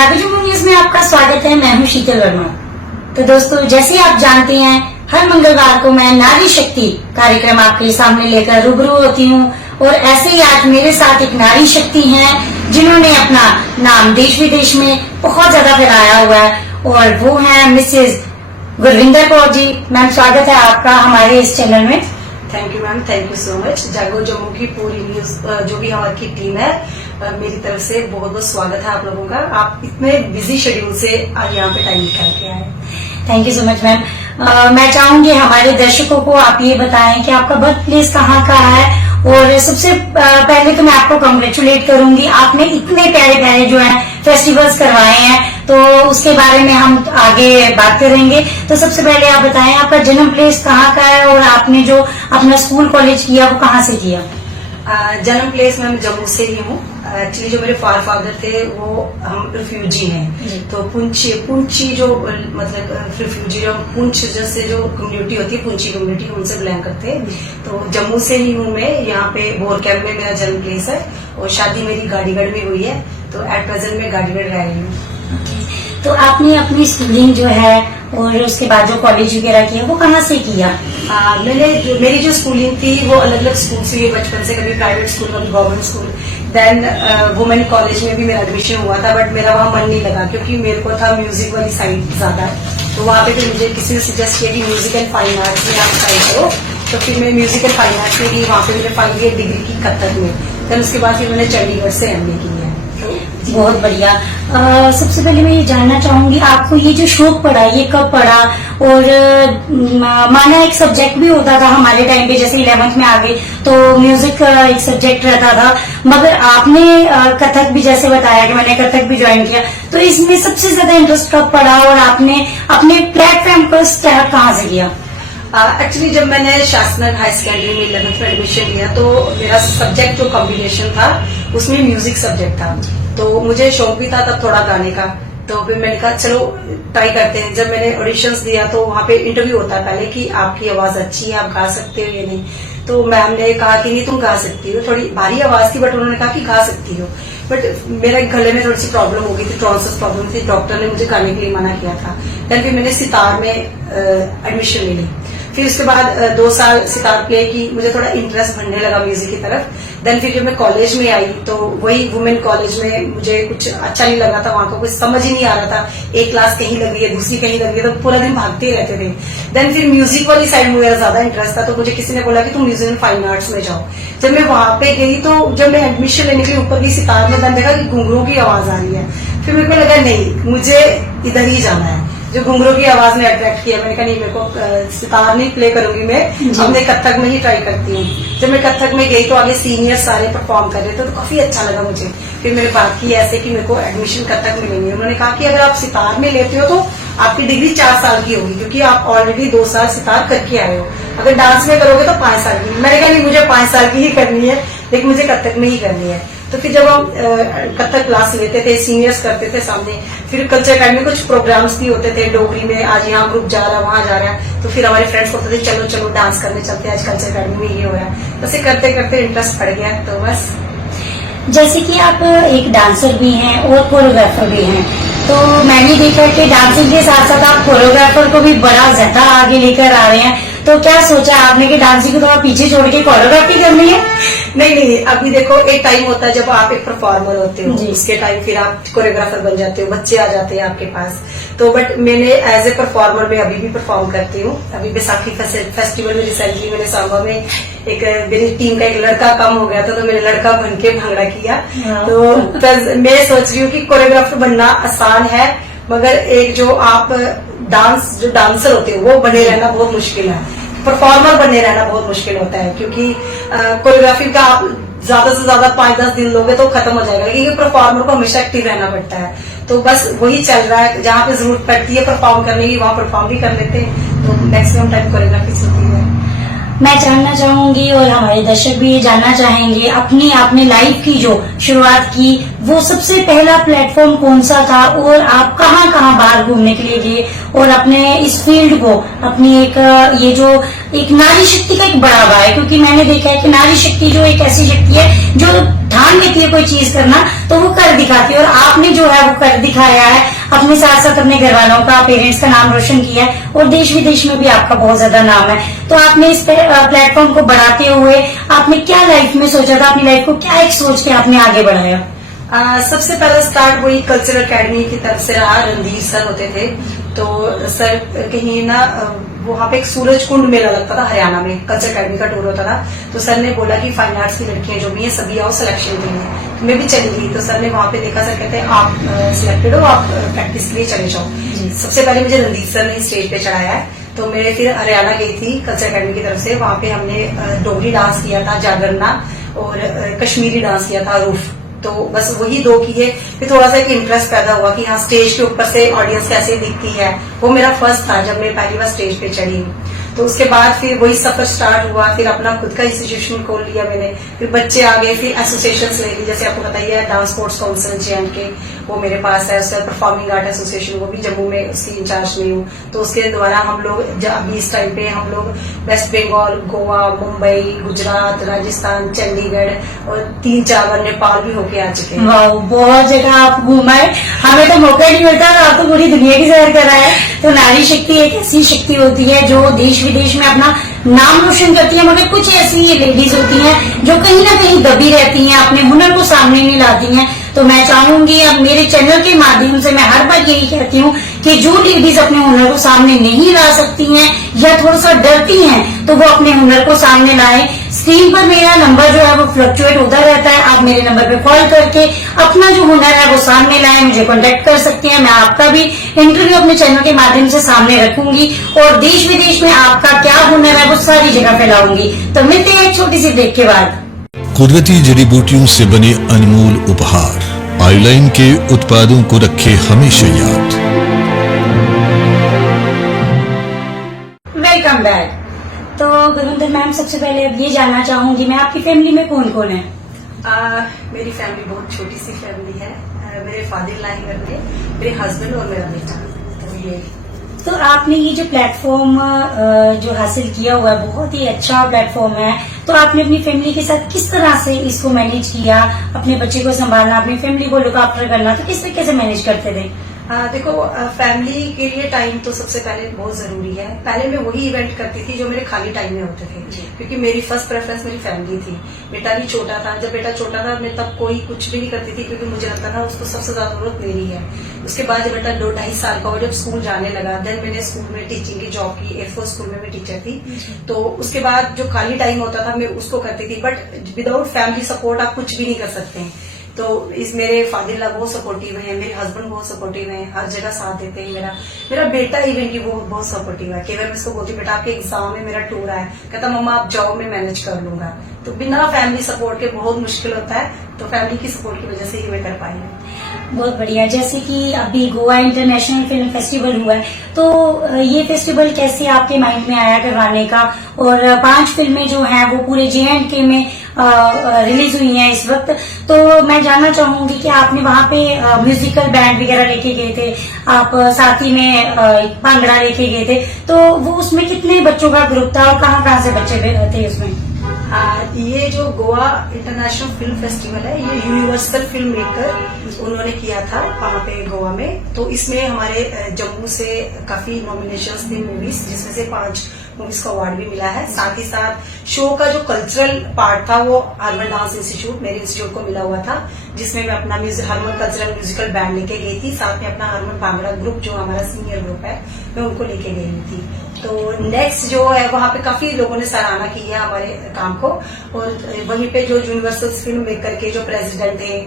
जागो जम्मू न्यूज में आपका स्वागत है। मैं हूं शीतल वर्मा। तो दोस्तों, जैसे आप जानते हैं, हर मंगलवार को मैं नारी शक्ति कार्यक्रम आपके सामने लेकर रूबरू होती हूं। और ऐसे ही आज मेरे साथ एक नारी शक्ति हैं जिन्होंने अपना नाम देश विदेश में बहुत ज्यादा फैलाया हुआ है, और वो है मिसेज गुरविंदर कौर जी। मैम, स्वागत है आपका हमारे इस चैनल में। Thank you ma'am, thank you so much. जागो जम्मू की पूरी न्यूज जो भी हमारी टीम है, मेरी तरफ से बहुत बहुत स्वागत है आप लोगों का। आप इतने बिजी शेड्यूल से आज यहाँ पे टाइम निकाल के आए। Thank you so much ma'am. मैं चाहूंगी हमारे दर्शकों को आप ये बताएं कि आपका बर्थ प्लेस कहाँ का है। और सबसे पहले तो मैं आपको कंग्रेचुलेट करूंगी, आपने इतने प्यारे प्यारे जो है फेस्टिवल्स करवाए हैं, तो उसके बारे में हम आगे बात करेंगे। तो सबसे पहले आप बताएं आपका जन्म प्लेस कहाँ का है, और आपने जो अपना स्कूल कॉलेज किया वो कहाँ से किया। जन्म प्लेस में मैं जम्मू से ही हूँ। एक्चुअली जो मेरे फादर थे वो हम रिफ्यूजी हैं, तो पुंछी जो मतलब रिफ्यूजी जो पुंछ जैसे जो कम्युनिटी होती है, पुंछी कम्युनिटी, उनसे बिलोंग करते हैं। तो जम्मू से ही हूँ मैं। यहाँ पे बोर कैंप में मेरा जन्म प्लेस है, और शादी मेरी गाड़ीगढ़ में हुई है। तो एट प्रेजेंट मैं गाड़ीगढ़ रह रही हूँ। तो आपने अपनी स्कूलिंग जो है और उसके बाद जो कॉलेज वगैरह किया वो कहाँ से किया। मेरी जो स्कूलिंग थी वो अलग अलग स्कूल से हुई बचपन से, कभी प्राइवेट स्कूल कभी government school. Then women college में भी मेरा एडमिशन हुआ था, बट मेरा वहाँ मन नहीं लगा क्योंकि मेरे को था म्यूजिक वाली साइड ज्यादा। तो वहाँ पे मुझे किसी ने सजेस्ट किया कि म्यूजिक एंड फाइन आर्ट्स में आप ट्राई करो। तो फिर मैं म्यूजिक एंड फाइन आर्ट्स में गई, वहाँ पे मैंने 5 ईयर डिग्री की कथक में। देन उसके बाद फिर मैंने चंडीगढ़ से MA की है। बहुत बढ़िया। सबसे पहले मैं ये जानना चाहूंगी आपको ये जो शौक पड़ा ये कब पड़ा। और माना एक सब्जेक्ट भी होता था हमारे टाइम पे, जैसे 11th में आ गए तो म्यूजिक एक सब्जेक्ट रहता था, मगर आपने कथक भी जैसे बताया कि मैंने कथक भी ज्वाइन किया, तो इसमें सबसे ज्यादा इंटरेस्ट कब पड़ा और आपने अपने प्लेटफॉर्म पर स्टार्ट कहाँ से किया। एक्चुअली जब मैंने शासनगर हाई सेकेंडरी में 11th में एडमिशन लिया तो मेरा सब्जेक्ट जो कॉम्बिनेशन था उसमें म्यूजिक सब्जेक्ट था। तो मुझे शौक भी था तब थोड़ा गाने का। तो फिर मैंने कहा चलो ट्राई करते हैं। जब मैंने ऑडिशंस दिया तो वहाँ पे इंटरव्यू होता है पहले कि आपकी आवाज अच्छी है, आप गा सकते हो या नहीं। तो मैम ने कहा कि नहीं, तुम गा सकती हो। थोड़ी भारी आवाज थी, बट उन्होंने कहा कि गा सकती हो। बट मेरे गले में थोड़ी सी प्रॉब्लम हो गई थी, टॉन्सिस प्रॉब्लम थी। डॉक्टर ने मुझे गाने के लिए मना किया था। देन फिर मैंने सितार में एडमिशन ले ली। फिर उसके बाद 2 साल सितार प्ले की, मुझे थोड़ा इंटरेस्ट बनने लगा म्यूजिक की तरफ। देन फिर जब मैं कॉलेज में आई तो वही वुमेन कॉलेज में मुझे कुछ अच्छा नहीं लगा था, वहां का कुछ समझ ही नहीं आ रहा था। एक क्लास कहीं लग रही है, दूसरी कहीं लग रही है, तो पूरा दिन भागते ही रहते थे। देन फिर म्यूजिक वाली साइड में मेरा ज्यादा इंटरेस्ट था, तो मुझे किसी ने बोला कि तुम म्यूजिक एंड फाइन आर्ट्स में जाओ। जब मैं वहां पे गई तो जब मैं एडमिशन लेने के लिए ऊपर गई सितार में, मैंने देखा कि घुंघरू की आवाज आ रही है। फिर मेरे को लगा नहीं, मुझे इधर ही जाना है। जो घुंघरू की आवाज ने अट्रैक्ट किया, मैंने कहा नहीं, मेरे को सितार नहीं प्ले करूंगी, मैं अपने कथक में ही ट्राई करती हूँ। जब मैं कथक में गई तो आगे सीनियर सारे परफॉर्म कर रहे थे, तो काफी अच्छा लगा मुझे। फिर मैंने बात की ऐसे कि मेरे को एडमिशन कथक में लेनी है। उन्होंने कहा कि अगर आप सितार में लेते हो तो आपकी डिग्री 4 साल की होगी, क्योंकि आप ऑलरेडी 2 साल सितार करके आए हो। अगर डांस में करोगे तो 5 साल की। मैंने कहा नहीं, मुझे 5 साल की ही करनी है, लेकिन मुझे कथक में ही करनी है। तो फिर जब हम कथक क्लास लेते थे, सीनियर्स करते थे सामने, फिर कल्चर अकेडमी में कुछ प्रोग्राम्स भी होते थे डोगरी में, आज यहाँ ग्रुप जा रहा है, वहां जा रहा है। तो फिर हमारे फ्रेंड्स बोलते थे चलो चलो डांस करने चलते हैं, आज कल्चर अकेडमी में ये हो रहा है। ऐसे करते करते इंटरेस्ट पड़ गया। तो बस जैसे कि आप एक डांसर भी हैं और कोरियोग्राफर भी हैं, तो मैंने देखा कि डांसिंग के साथ साथ आप कोरियोग्राफर को भी बड़ा ज्यादा आगे लेकर आ रहे हैं। तो क्या सोचा आपने कि डांसिंग को थोड़ा पीछे छोड़ के कोरियोग्राफी करनी है। नहीं, अभी देखो एक टाइम होता है जब आप एक परफॉर्मर होते हो, उसके टाइम फिर आप कोरियोग्राफर बन जाते हो, बच्चे आ जाते हैं आपके पास। तो बट मैंने एज ए परफॉर्मर में अभी भी परफॉर्म करती हूँ। अभी बैसाखी फेस्टिवल में रिसेंटली मैंने सांबा में एक मेरी टीम का एक लड़का कम हो गया था, तो मैंने लड़का बन के भांगड़ा किया। तो मैं सोच रही हूँ कि कोरियोग्राफर बनना आसान है, मगर एक जो आप जो डांसर होते हो वो बने रहना बहुत मुश्किल है। परफॉर्मर बने रहना बहुत मुश्किल होता है, क्योंकि कोरियोग्राफी का आप ज्यादा से ज्यादा 5-10 दिन लोगे तो खत्म हो जाएगा, लेकिन परफॉर्मर को हमेशा एक्टिव रहना पड़ता है। तो बस वही चल रहा है, जहाँ पे जरूरत पड़ती है परफॉर्म करने की वहां परफॉर्म भी कर लेते हैं। तो मैक्सिमम टाइम कोरियोग्राफी होती है। मैं जानना चाहूंगी और हमारे दर्शक भी ये जानना चाहेंगे, अपनी आपने लाइफ की जो शुरुआत की वो सबसे पहला प्लेटफॉर्म कौन सा था, और आप कहाँ कहाँ बाहर घूमने के लिए गए, और अपने इस फील्ड को अपनी एक ये जो एक नारी शक्ति का एक बढ़ावा है, क्योंकि मैंने देखा है कि नारी शक्ति जो एक ऐसी शक्ति है जो ढाल ठान लेती है कोई चीज करना तो वो कर दिखाती है, और आपने जो है वो कर दिखाया है, अपने साथ साथ अपने घर वालों का, पेरेंट्स का नाम रोशन किया है, और देश विदेश में भी आपका बहुत ज्यादा नाम है। तो आपने इस प्लेटफॉर्म को बढ़ाते हुए आपने क्या लाइफ में सोचा था, अपनी लाइफ को क्या एक सोच के आपने आगे बढ़ाया? सबसे पहला स्टार्ट वही कल्चरल एकेडमी की तरफ से रहा। रणधीर सर होते थे, तो सर कहीं ना वहाँ पे एक सूरज कुंड मेला लगता था हरियाणा में, कल्चरल एकेडमी का टूर होता था। तो सर ने बोला कि फाइन आर्ट्स की लड़कियां जो भी हैं सभी आओ सिलेक्शन के लिए। तो मैं भी चली गई, तो सर ने वहाँ पे देखा, सर कहते हैं आप सिलेक्टेड हो, आप प्रैक्टिस के लिए चले जाओ। सबसे पहले मुझे रणधीर सर ने स्टेज पे चढ़ाया है, तो मैं फिर हरियाणा गई थी कल्चरल एकेडमी की तरफ से। वहाँ पे हमने डोगरी डांस किया था, जागरना, और कश्मीरी डांस किया था, रूफ। तो बस वही दो किए। फिर थोड़ा सा एक इंटरेस्ट पैदा हुआ कि हाँ स्टेज के ऊपर से ऑडियंस कैसे दिखती है, वो मेरा फर्स्ट था जब मैं पहली बार स्टेज पे चढ़ी हूँ। तो उसके बाद फिर वही सफर स्टार्ट हुआ, फिर अपना खुद का इंस्टीट्यूशन खोल लिया मैंने, फिर बच्चे आ गए, फिर एसोसिएशंस ले ली, जैसे आपको बताइए डांस स्पोर्ट्स काउंसिल JNK वो मेरे पास है, उसका परफॉर्मिंग आर्ट एसोसिएशन वो भी जम्मू में उसकी इंचार्ज में हूँ। तो उसके द्वारा हम लोग अभी इस टाइम पे हम लोग वेस्ट बंगाल, गोवा, मुंबई, गुजरात, राजस्थान, चंडीगढ़ और 3-4 बार नेपाल भी होके आ चुके हैं। वाह, बहुत जगह आप घूमाए, हमें तो मौका नहीं मिलता, आप तो पूरी दुनिया की सैर कर रहा है। तो नारी शक्ति एक ऐसी शक्ति होती है जो देश विदेश में अपना नाम रोशन करती है, मगर कुछ ऐसी लेडीज होती हैं जो कहीं ना कहीं दबी रहती हैं, अपने हुनर को सामने नहीं लाती हैं। तो मैं चाहूंगी, अब मेरे चैनल के माध्यम से मैं हर बार यही कहती हूँ कि जो लेडीज अपने हुनर को सामने नहीं ला सकती हैं या थोड़ा सा डरती हैं, तो वो अपने हुनर को सामने लाएं। स्क्रीन पर मेरा नंबर जो है वो फ्लक्चुएट होता रहता है, आप मेरे नंबर पे कॉल करके अपना जो हुनर है वो सामने लाएं, मुझे कॉन्टेक्ट कर सकते हैं। मैं आपका भी इंटरव्यू अपने चैनल के माध्यम से सामने रखूंगी, और देश विदेश में आपका क्या हुनर है वो सारी जगह फैलाऊंगी। तो मिलते हैं एक छोटी सी ब्रेक के बाद। कुदरती जड़ी बूटियों से बने अनमोल उपहार आईलाइन के उत्पादों को रखे हमेशा याद। Welcome back. तो गुरविंदर मैम, सबसे पहले अब ये जानना चाहूंगी मैं, आपकी फैमिली में कौन कौन है? मेरी फैमिली बहुत छोटी सी फैमिली है। मेरे फादर इन घर में, मेरे हस्बैंड और मेरा बेटा। तो ये तो आपने ये जो प्लेटफॉर्म जो हासिल किया हुआ है, बहुत ही अच्छा प्लेटफॉर्म है। तो आपने अपनी फैमिली के साथ किस तरह से इसको मैनेज किया, अपने बच्चे को संभालना, अपनी फैमिली को लुक आफ्टर करना, तो किस तरीके से मैनेज करते थे? देखो, फैमिली के लिए टाइम तो सबसे पहले बहुत जरूरी है। पहले मैं वही इवेंट करती थी जो मेरे खाली टाइम में होते थे, क्योंकि मेरी फर्स्ट प्रेफरेंस मेरी फैमिली थी। बेटा भी छोटा था, जब बेटा छोटा था मैं तब कोई कुछ भी नहीं करती थी, क्योंकि मुझे लगता था उसको सबसे ज्यादा जरूरत मेरी है। उसके बाद जब बेटा 2-2.5 साल का हुआ, जब स्कूल जाने लगा, देन मैंने स्कूल में टीचिंग की जॉब की, एयरफोर्स स्कूल में मैं टीचर थी। तो उसके बाद जो खाली टाइम होता था मैं उसको करती थी, बट विदाउट फैमिली सपोर्ट आप कुछ भी नहीं कर सकते हैं। तो इस मेरे फादर बहुत सपोर्टिव है, मेरे हस्बैंड बहुत सपोर्टिव है, हर जगह साथ देते हैं। मेरा बेटा इवन की वो बहुत सपोर्टिव है। केवल मैं इसको बोलती बेटा आपके एग्जाम में मेरा टूर है, कहता मम्मा आप जाओ मैं मैनेज कर लूंगा। तो बिना फैमिली सपोर्ट के बहुत मुश्किल होता है, तो फैमिली की सपोर्ट की वजह से ही मैं कर पाई हूँ। बहुत बढ़िया। जैसे कि अभी गोवा इंटरनेशनल फिल्म फेस्टिवल हुआ है, तो ये फेस्टिवल कैसे आपके माइंड में आया करवाने का? और 5 फिल्में जो हैं वो पूरे JNK में रिलीज हुई हैं इस वक्त। तो मैं जानना चाहूंगी कि आपने वहाँ पे म्यूजिकल बैंड वगैरह लेके गए थे, आप साथ ही में भांगड़ा लेके गए थे, तो वो उसमें कितने बच्चों का ग्रुप था और कहाँ से बच्चे थे उसमें? ये जो गोवा इंटरनेशनल फिल्म फेस्टिवल है, ये यूनिवर्सल फिल्म मेकर उन्होंने किया था वहाँ पे गोवा में। तो इसमें हमारे जम्मू से काफी नॉमिनेशंस थे मूवीज, जिसमें से 5 मूवीज का अवार्ड भी मिला है। साथ ही साथ शो का जो कल्चरल पार्ट था वो हरमन डांस इंस्टीट्यूट, मेरे इंस्टीट्यूट को मिला हुआ था, जिसमें मैं अपना हरमन कल्चरल म्यूजिकल बैंड लेके गई थी। साथ में अपना हरमन भांगड़ा ग्रुप जो हमारा सीनियर ग्रुप है, मैं उनको लेके गई थी। तो नेक्स्ट जो है वहाँ पे काफी लोगों ने सराहना की है हमारे काम को। और वहीं पे जो यूनिवर्सल फिल्म मेकर के जो प्रेसिडेंट थे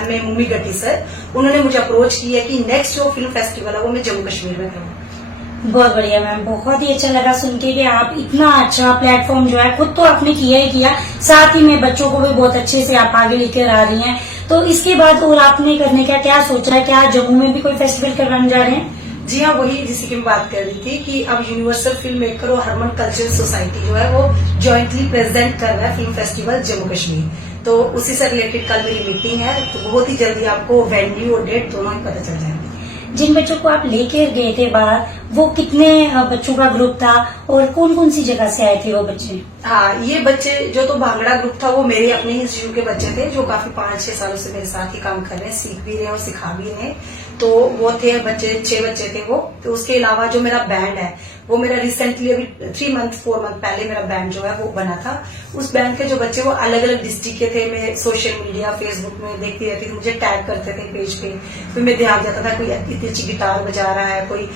M.A. मुम्मी गट्टी सर, उन्होंने मुझे अप्रोच की है कि नेक्स्ट जो फिल्म फेस्टिवल है वो मैं जम्मू कश्मीर में करूँ। बहुत बढ़िया मैम, बहुत ही अच्छा लगा सुन के कि आप इतना अच्छा प्लेटफॉर्म जो है खुद तो आपने किया ही किया, साथ ही में बच्चों को भी बहुत अच्छे से आप आगे लेकर आ रही हैं। तो इसके बाद और आपने करने का क्या सोचा है? क्या जम्मू में भी कोई फेस्टिवल करवाने जा रहे हैं? जी हाँ, वही जिसकी मैं बात कर रही थी कि अब यूनिवर्सल फिल्म मेकर और हरमन कल्चरल सोसाइटी जो है वो जॉइंटली प्रेजेंट कर रहा है फिल्म फेस्टिवल जम्मू कश्मीर। तो उसी से रिलेटेड कल मेरी मीटिंग है, तो बहुत ही जल्दी आपको वेन्यू और डेट दोनों ही पता चल जाएंगे। जिन बच्चों को आप लेकर गए थे बाहर, वो कितने बच्चों का ग्रुप था और कौन कौन सी जगह से आए थे वो बच्चे? हाँ, ये बच्चे जो तो भांगड़ा ग्रुप था वो मेरे अपने ही इंस्टीट्यूट के बच्चे थे जो काफी 5-6 सालों से मेरे साथ ही काम कर रहे हैं, सीख भी रहे हैं और सिखा भी रहे हैं। तो वो थे बच्चे, 6 बच्चे थे वो। तो उसके अलावा जो मेरा बैंड है वो मेरा रिसेंटली अभी 4 मंथ पहले मेरा बैंड जो है वो बना था। उस बैंड के जो बच्चे वो अलग अलग डिस्ट्रिक्ट के थे। मैं सोशल मीडिया फेसबुक में देखती रहती थी, मुझे टैग करते थे पेज पे। फिर मैं ध्यान जाता था कोई इतनी अच्छी गिटार बजा रहा है, कोई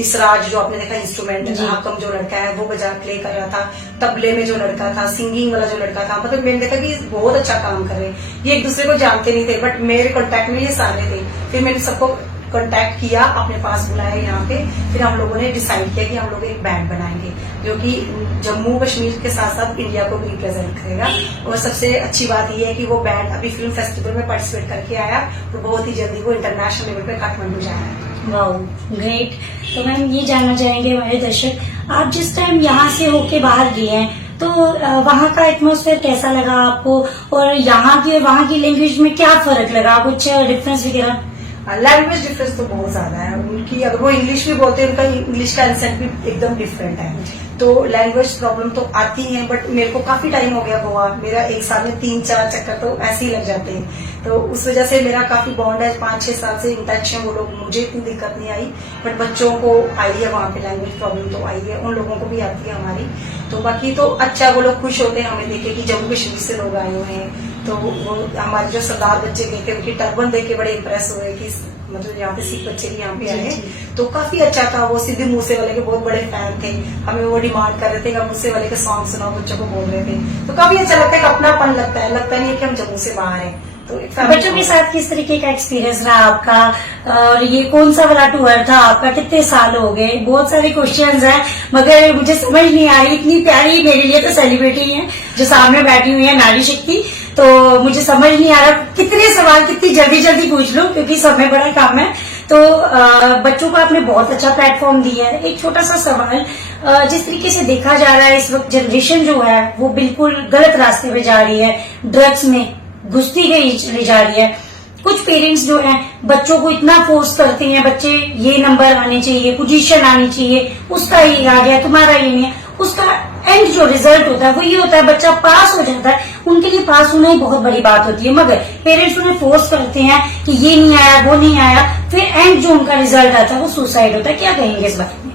इसराज जो आपने देखा इंस्ट्रूमेंट हाकम जो लड़का है वो बजा प्ले कर रहा था, तबले में जो लड़का था, सिंगिंग वाला जो लड़का था। मतलब मैंने देखा कि बहुत अच्छा काम कर रहे हैं। ये एक दूसरे को जानते नहीं थे बट मेरे कॉन्टेक्ट में ये सारे थे। फिर मैंने सबको कांटेक्ट किया, अपने पास बुलाया यहाँ पे। फिर हम लोगों ने डिसाइड किया कि हम लोग एक बैंड बनाएंगे जो कि जम्मू कश्मीर के साथ साथ इंडिया को भी रिप्रेजेंट करेगा। और सबसे अच्छी बात यह है कि वो बैंड अभी फिल्म फेस्टिवल में पार्टिसिपेट करके आया और बहुत ही जल्दी वो इंटरनेशनल लेवल पे काठमांडू जा रहा है। Wow, great. तो मैम ये जानना चाहेंगे हमारे दर्शक, आप जिस टाइम यहाँ से होके बाहर गए हैं तो वहाँ का एटमॉस्फेयर कैसा लगा आपको, और यहाँ की और वहाँ की लैंग्वेज में क्या फर्क लगा, कुछ डिफरेंस वगैरह? लैंग्वेज डिफरेंस तो बहुत ज्यादा है उनकी। अगर वो इंग्लिश भी बोलते हैं, उनका इंग्लिश का एसेंट भी एकदम डिफरेंट है। तो लैंग्वेज प्रॉब्लम तो आती है बट मेरे को काफी टाइम हो गया गोवा, मेरा एक साल में 3-4 चक्कर तो ऐसे ही लग जाते हैं। तो उस वजह से मेरा काफी बॉन्ड है, 5-6 साल से इंटरेक्शन। वो लोग, मुझे इतनी दिक्कत नहीं आई बट बच्चों को आई है वहाँ पे, लैंग्वेज प्रॉब्लम तो आई है, उन लोगों को भी आती है हमारी। तो बाकी तो अच्छा, वो लोग खुश होते हैं हमें देखे कि जम्मू कश्मीर से लोग आए हुए हैं। तो वो हमारे जो सरदार बच्चे गए थे उनकी टर्बन देख के बड़े इम्प्रेस हुए कि मतलब यहाँ पे सिख बच्चे भी यहाँ पे आए हैं। तो काफी अच्छा था। वो सिद्धू मूसे वाले के बहुत बड़े फैन थे, हमें वो डिमांड कर रहे थे कि मूसे वाले के सॉन्ग सुनाओ, बच्चों को बोल रहे थे। तो काफी अच्छा लगता है कि अपनापन लगता नहीं है कि हम जम्मू से बाहर हैं। तो बच्चों के साथ किस तरीके का एक्सपीरियंस रहा आपका, और ये कौन सा वाला टूर था आपका, कितने साल हो गए? बहुत सारे क्वेश्चंस हैं मगर मुझे समझ नहीं आ रही। इतनी प्यारी मेरे लिए तो सेलिब्रिटी है जो सामने बैठी हुई है, नारी शक्ति। तो मुझे समझ नहीं आ रहा कितने सवाल कितनी जल्दी जल्दी पूछ लो क्योंकि समय बड़ा कम है। तो बच्चों को आपने बहुत अच्छा प्लेटफॉर्म दिया है। एक छोटा सा सवाल, जिस तरीके से देखा जा रहा है इस वक्त जनरेशन जो है वो बिल्कुल गलत रास्ते पे जा रही है, ड्रग्स में घुसती गई चली जा रही है। कुछ पेरेंट्स जो हैं बच्चों को इतना फोर्स करते हैं, बच्चे ये नंबर आने चाहिए, पोजीशन आनी चाहिए, उसका ये आ गया, तुम्हारा ये नहीं है। उसका एंड जो रिजल्ट होता है वो ये होता है बच्चा पास हो जाता है, उनके लिए पास होना ही बहुत बड़ी बात होती है, मगर पेरेंट्स उन्हें फोर्स करते हैं कि ये नहीं आया, वो नहीं आया, फिर एंड जो उनका रिजल्ट आता है वो सुसाइड होता है। क्या कहेंगे इस बारे में?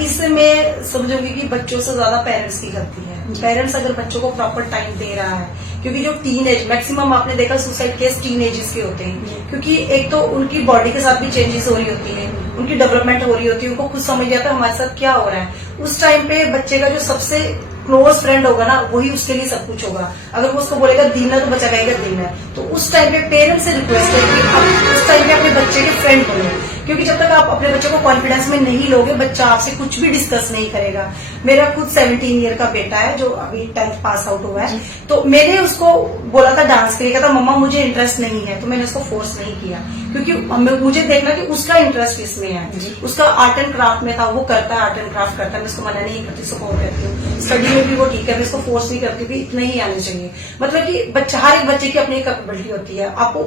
इससे मैं समझूंगी कि बच्चों से ज्यादा पेरेंट्स की गलती है। पेरेंट्स अगर बच्चों को प्रॉपर टाइम दे रहा है, क्योंकि जो टीन एज मैक्सिमम आपने देखा सुसाइड केस टीन एजेस के होते हैं, क्योंकि एक तो उनकी बॉडी के साथ भी चेंजेस हो रही होती है, उनकी डेवलपमेंट हो रही होती है, उनको खुद समझ आता है हमारे साथ क्या हो रहा है। उस टाइम पे बच्चे का जो सबसे क्लोज फ्रेंड होगा ना वही उसके लिए सब कुछ होगा। अगर वो उसको बोलेगा दीना तो बच्चा कहेगा दीना। तो उस टाइम पे पेरेंट्स से रिक्वेस्ट है कि आप उस टाइम पे अपने बच्चे के फ्रेंड बनो, क्योंकि जब तक आप अपने बच्चे को कॉन्फिडेंस में नहीं लोगे बच्चा आपसे कुछ भी डिस्कस नहीं करेगा। मेरा खुद 17 ईयर का बेटा है जो अभी 10th पास आउट हुआ है। तो मैंने उसको बोला था डांस के लिए, कहता मम्मा मुझे इंटरेस्ट नहीं है, तो मैंने उसको फोर्स नहीं किया क्योंकि मुझे देखना कि उसका इंटरेस्ट किसमें है। उसका आर्ट एंड क्राफ्ट में था, वो करता है, आर्ट एंड क्राफ्ट करता है, मैं उसको मना नहीं करती, सपोर्ट करती हूँ। स्टडी में भी वो ठीक है, मैं इसको फोर्स नहीं करती भी इतना ही आने चाहिए। मतलब कि बच्चा, हर एक बच्चे की अपनी कैपेबिलिटी होती है, आपको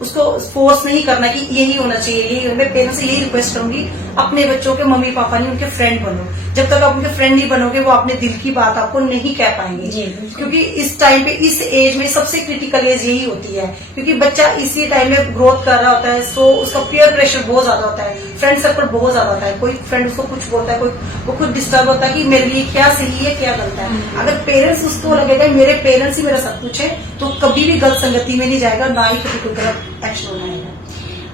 उसको फोर्स नहीं करना कि यही होना चाहिए, यही। मैं पेरेंट्स से यही रिक्वेस्ट करूंगी अपने बच्चों के मम्मी पापा नहीं उनके फ्रेंड बनो। जब तक आप उनके फ्रेंड नहीं बनोगे वो अपने दिल की बात आपको नहीं कह पाएंगे, क्योंकि इस टाइम पे इस एज में सबसे क्रिटिकल एज यही होती है, क्योंकि बच्चा इसी टाइम में ग्रोथ कर रहा होता है। सो उसका पीयर प्रेशर बहुत ज्यादा होता है, फ्रेंड सर्कल बहुत ज्यादा होता है। कोई फ्रेंड उसको कुछ बोलता है, कोई वो खुद डिस्टर्ब होता है कि मेरे लिए क्या सही है क्या गलत है। अगर पेरेंट्स उसको लगेगा मेरे पेरेंट्स ही मेरा सब कुछ है तो कभी भी गलत संगति में नहीं जाएगा, ना ही कभी कोई गलत एक्शन उठाएगा।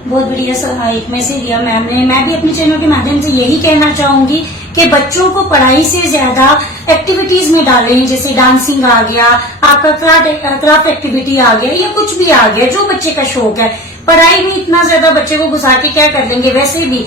बहुत बढ़िया सलाह एक मैसेज दिया मैम ने। मैं भी अपने चैनल के माध्यम से यही कहना चाहूंगी कि बच्चों को पढ़ाई से ज्यादा एक्टिविटीज में डालें, जैसे डांसिंग आ गया, आपका क्राफ्ट एक्टिविटी आ गया, या कुछ भी आ गया जो बच्चे का शौक है। पढ़ाई में इतना ज्यादा बच्चे को घुसा के क्या कर देंगे। वैसे भी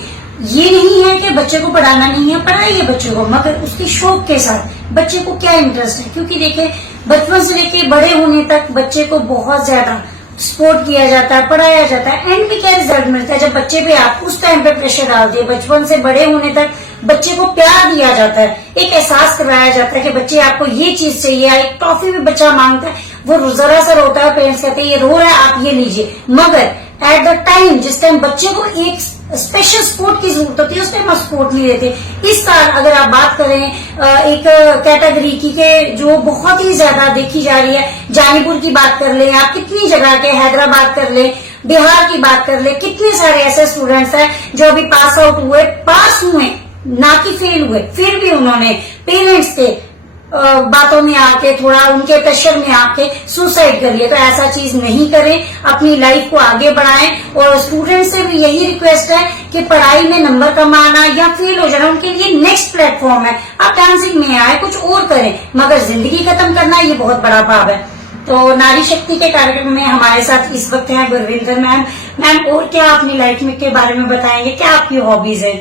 ये नहीं है कि बच्चे को पढ़ाना नहीं है, पढ़ाइए बच्चे को, मगर उसके शौक के साथ बच्चे को क्या इंटरेस्ट है। क्योंकि देखिए बचपन से लेके बड़े होने तक बच्चे को बहुत ज्यादा सपोर्ट किया जाता है, पढ़ाया जाता है, एंड में क्या रिजल्ट मिलता है जब बच्चे पे आप उस टाइम पे प्रेशर डाल दिए। बचपन से बड़े होने तक बच्चे को प्यार दिया जाता है, एक एहसास करवाया जाता है कि बच्चे आपको ये चीज चाहिए, एक टॉफी भी बच्चा मांगता है, वो जरा सा रोता है, पेरेंट्स कहते हैं ये रो रहा है आप ये लीजिए, मगर एट द टाइम जिस टाइम बच्चे को एक स्पेशल सपोर्ट की जरूरत होती है, उस टाइम आप सपोर्ट नहीं देते। इस साल अगर आप बात करें एक कैटेगरी की के जो बहुत ही ज्यादा देखी जा रही है, जानीपुर की बात कर ले, आप कितनी जगह के, हैदराबाद कर ले, बिहार की बात कर ले, कितने सारे ऐसे स्टूडेंट्स हैं जो अभी पास हुए ना कि फेल हुए, फिर भी उन्होंने पेरेंट्स के बातों में आके, थोड़ा उनके प्रेशर में आके सुसाइड कर लिया। तो ऐसा चीज नहीं करें, अपनी लाइफ को आगे बढ़ाएं। और स्टूडेंट से भी यही रिक्वेस्ट है कि पढ़ाई में नंबर कमाना या फेल हो जाना उनके लिए नेक्स्ट प्लेटफॉर्म है। आप डांसिंग में आए, कुछ और करें, मगर जिंदगी खत्म करना ये बहुत बड़ा भाव है। तो नारी शक्ति के कार्यक्रम में हमारे साथ इस वक्त हैं गुरविंदर मैम। मैम, और क्या अपनी लाइफ में के बारे में बताएंगे, क्या आपकी हॉबीज है?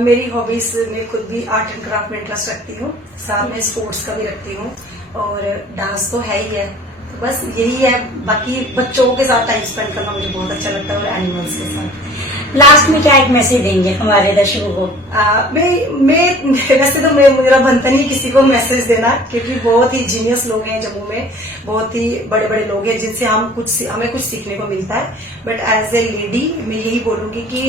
मेरी हॉबीज में खुद भी आर्ट एंड क्राफ्ट में इंटरेस्ट रखती हूँ, साथ में स्पोर्ट्स का भी रखती हूँ, और डांस तो है ही है। तो बस यही है। बाकी बच्चों के साथ टाइम स्पेंड करना मुझे बहुत अच्छा लगता है, और एनिमल्स के साथ। लास्ट में क्या एक मैसेज देंगे हमारे दर्शकों को? मैं वैसे तो मेरा बनता नहीं किसी को मैसेज देना, क्योंकि बहुत ही जीनियस लोग हैं जम्मू में, बहुत ही बड़े बड़े लोग हैं जिनसे हमें कुछ सीखने को मिलता है। बट एज ए लेडी मैं यही बोलूंगी कि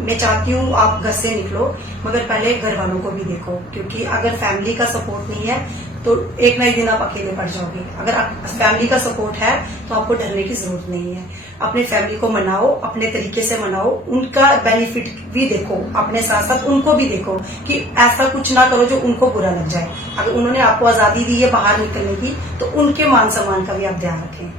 मैं चाहती हूँ आप घर से निकलो, मगर पहले घर वालों को भी देखो, क्योंकि अगर फैमिली का सपोर्ट नहीं है तो एक ना एक दिन आप अकेले पड़ जाओगे। अगर फैमिली का सपोर्ट है तो आपको डरने की जरूरत नहीं है। अपने फैमिली को मनाओ, अपने तरीके से मनाओ, उनका बेनिफिट भी देखो, अपने साथ साथ उनको भी देखो कि ऐसा कुछ ना करो जो उनको बुरा लग जाए। अगर उन्होंने आपको आजादी दी है बाहर निकलने की, तो उनके मान सम्मान का भी आप ध्यान रखें।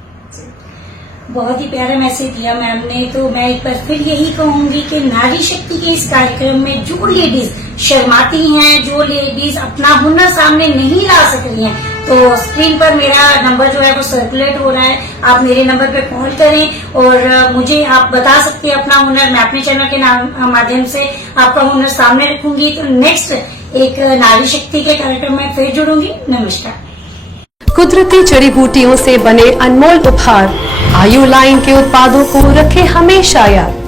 बहुत ही प्यारा मैसेज दिया मैम ने। तो मैं एक बार फिर यही कहूंगी कि नारी शक्ति के इस कार्यक्रम में जो लेडीज शर्माती हैं, जो लेडीज अपना हुनर सामने नहीं ला सक रही हैं, तो स्क्रीन पर मेरा नंबर जो है वो सर्कुलेट हो रहा है, आप मेरे नंबर पे कॉल करें और मुझे आप बता सकते हैं अपना हुनर। मैं अपने चैनल के माध्यम से आपका हुनर सामने रखूंगी। तो नेक्स्ट एक नारी शक्ति के कार्यक्रम में फिर जुड़ूंगी। नमस्कार। कुदरती जड़ी बूटियों से बने अनमोल उपहार आयु लाइन के उत्पादों को रखे हमेशा याद।